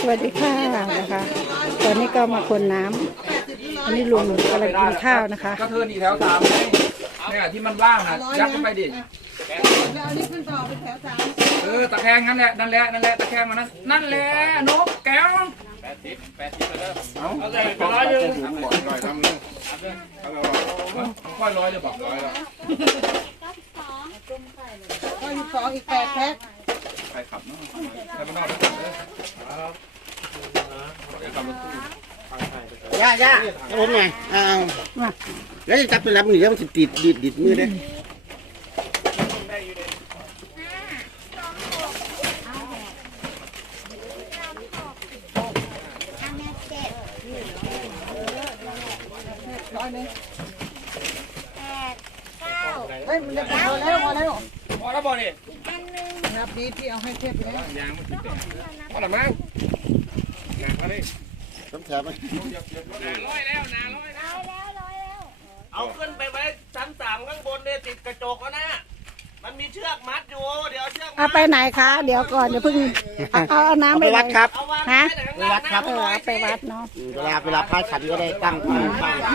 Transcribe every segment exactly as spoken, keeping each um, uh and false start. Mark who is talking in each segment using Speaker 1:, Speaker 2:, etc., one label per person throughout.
Speaker 1: วัสดีค่ะนะคะตอนนี้ก็มาคนน้ำอันนี้ลุงกำลังกินข้าวนะคะ
Speaker 2: ก็เทินอีกแถวสามเลยเนี่ยที่มันว่างนะยัดขึ้นไปดิ
Speaker 3: เอานี่ขึ้นต่อไปแถวสาม
Speaker 2: เออตะแคงนั่นแหละนั่นแหละนั่นแหละตะแคงมันนั่นนั่นแหละนกแก้วแปดสิบแปดสิบไปเลยเอาเอาไปร้อยหนึ่งร้อยทำหนึ่งค่อยร้อยจะบอกร้อยแล้ว
Speaker 3: ก็อีกสองอีกแปดแพ็ค
Speaker 2: ใครขับเนาะใครมานอกขับเลยขับรถตู้
Speaker 4: ย่าย่าผมไงเอาแล้วจะจับไปรับมือแล้วมันจะติดดิดดิดมือได้
Speaker 3: ร้อยหนึ่งเฮ้ยมันจะพอแล้วพอแล้ว
Speaker 2: พอแล้วพอดิ
Speaker 3: นับนี้ที่เอาให้เทียบเลย
Speaker 2: ยางมันติดพอแล้วมั้งงานเขาดิ
Speaker 4: ต้องแถมไหม
Speaker 2: ร้อยแล้วนาร้อยแล้ว
Speaker 5: เอาขึ้นไปไว้ชั้นสามข้างบนเนี่ยติดกระจกแล้วนะมันมีเชือกมัดอยู่เดี๋ยวเชือก
Speaker 1: เอาไปไหนคะเดี๋ยวก่อนเดี๋ยวเพิ่งเอาเอาน้ำ
Speaker 4: ไปวัดครับ
Speaker 1: ฮะ
Speaker 4: ไปวัดครับ
Speaker 1: เออไปวัดเนาะ
Speaker 4: เวลาเวลาพระฉันก็ได้ตั้งข้างข้าง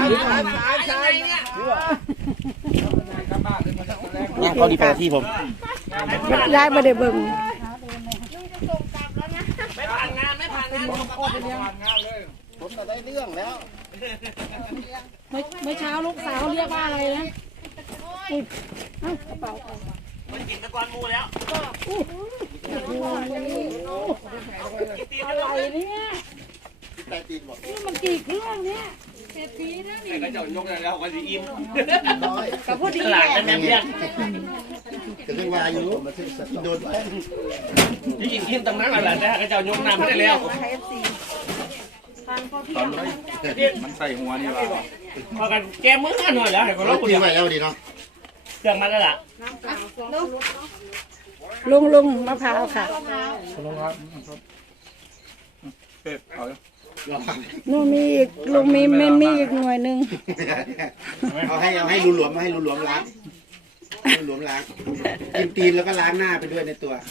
Speaker 4: เนี่ยเขาดีไปที่ผม
Speaker 1: ย้ายมาได้เบิ่ง
Speaker 5: ไม่ผ่านงานไม่ผ่านงาน
Speaker 4: ผมจะได้เรื่องแล้ว
Speaker 1: เมื่อเช้าลูกสาวเรียกว่าอะไรนะกระเป๋า
Speaker 5: มันกินตะกอนมูแล้ว
Speaker 1: อะไรเนี่ยนี่มันกี่เครื่องเนี่ยเศรษฐีนะนี่
Speaker 5: ก็จะยกแล้วก็จะอิ่ม
Speaker 1: กับพอดี
Speaker 5: แหละแม่เพี้ยน
Speaker 4: ก็ยังว่าอยู่โดนไป
Speaker 5: ที่กินกินตรงนั้นแหละนะก็จะยกน้ำได้แล้ว
Speaker 2: มันใส่หัวนี่ว่า
Speaker 5: พอกันแกมือหน่อยแล้วให้คนเรา
Speaker 4: คุยไปแล้วดีเนาะ
Speaker 5: เครื่องมันแล้วล่ะ
Speaker 1: ลุงลุงมะพร้าวค่ะ
Speaker 2: ลุงครับเก็บเอา
Speaker 1: นู่นมีอีกลุงมีมันมีอีกหน่วยหนึ่ง
Speaker 4: เอาให้เอาให้รูหลวมให้รูหลวมล้างรูหลวมล้างกินตีนแล้วก็ล้างหน้าไปด้วยในตัว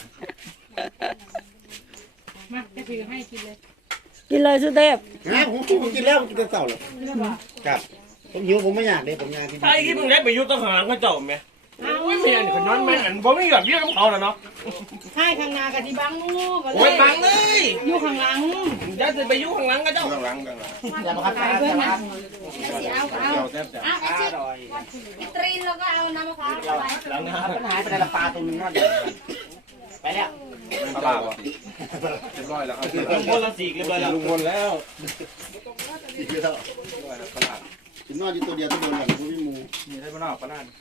Speaker 1: มาจะถือให้กินเลยกินเลยสุเทพ
Speaker 4: นะผมกินแล้วกินแต่เสาร์เลยครับผมหิวผมไม่อยากเลยผมอยากกิน
Speaker 5: ไอ้ที่มึงได้ไปยุติธรรมก็จบไหมไม่มีอันคนนั้นไม่อันผมไม่แบบเรียกเขาแล้วเนาะ
Speaker 1: ใช่ข้างหน้ากับที่บังงู
Speaker 5: โอ้ยบังเลย
Speaker 1: อยู่ข้างหลัง
Speaker 5: จะจะไปยุ่ข้างหลังก็เจ้า
Speaker 2: ข้างหลังกัน
Speaker 4: อย่ามาคัดเพื่อนนะ
Speaker 1: เอาเอาเอาไอ้ชิพี่ตรีนเราก็เอาน้ำมะพร้าวไป
Speaker 4: แล้วนะปัญหาเป็นอะไรปลาตรงนึงนอกไปแล้ว
Speaker 2: ปลาบ่เรียบร้อยแล้วครับ
Speaker 5: ลุงพลละสี่เรียบร้อยแล้ว
Speaker 2: ลุงพลแล้ว
Speaker 4: สี่เท่าถึงนอกที่ตัวเดียวตัวเดียวแบบไม่มู
Speaker 2: มีได้ปลาหน้าปลาหน้าร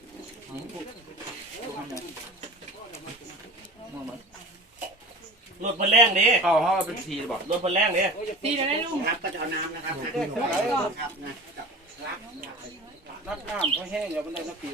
Speaker 5: ถพลแรงดิ
Speaker 2: เข้าห้องเป็นทีบอก
Speaker 5: รถพลแรงดิ
Speaker 1: ทีได้ลุง
Speaker 4: ครับก็จะเอาน้ำนะครับครับนะ
Speaker 2: รัดน้ำเพราะแห้งแล้วมันได้น้ำผิว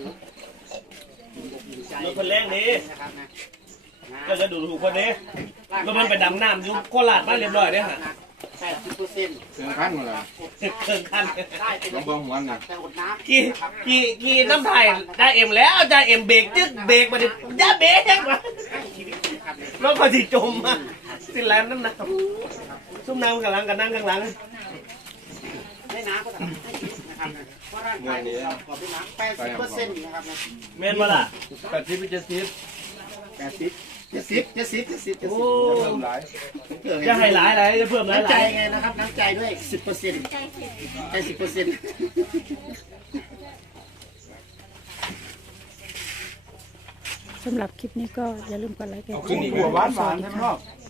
Speaker 5: รถพลแรงดิ
Speaker 4: นะครับนะ
Speaker 5: ก็จะดูถูกคนดิรถมันไปดำน้ำยุคโคราชมาเรียบร้อยเด้ฮะ
Speaker 4: แปดสิบเปอร์เซ็นต์
Speaker 2: เกินขั้นหมดเลย
Speaker 5: เกินขั้น
Speaker 2: ลองเบิ้งหัวหน่อย
Speaker 5: กี่กี่กี่น้ำไทยได้เอ็มแล้วได้เอ็มเบรกจึ๊กเบรกมาดิย่าเบรกยังมาแล้วพอที่จมมาสิแลนนั่นนะซุ่มน้ำข้างหลังกันนั่งข้างหลัง
Speaker 4: ได้น้ำก็ทำให้กินนะครับเพราะร่างกายเราขอเป็นน้ำแปดสิบเปอร์เซ็นต์นะครับนะ
Speaker 5: เมนมาล่ะ
Speaker 2: แปดสิบเป็นเจ็ดสิบ
Speaker 4: แปดสิบเจ็ดสิบเจ็ดสิบเจ็ดสิบเจ็ดสิบ
Speaker 2: เพิ่มหลาย
Speaker 5: จะให้หลายอะไรจะเพิ่มหลาย
Speaker 4: น้ำใจไงนะครับน้ำใจด้วยสิบเปอร์เซ็นต์ใจสิบเปอร์เซ็นต์
Speaker 1: สำหรับคลิปนี้ก็อย่าลืมกดไลค์กดแชร์
Speaker 2: ขึ้นอีกหัวหวานหวานใช่ไหมครับ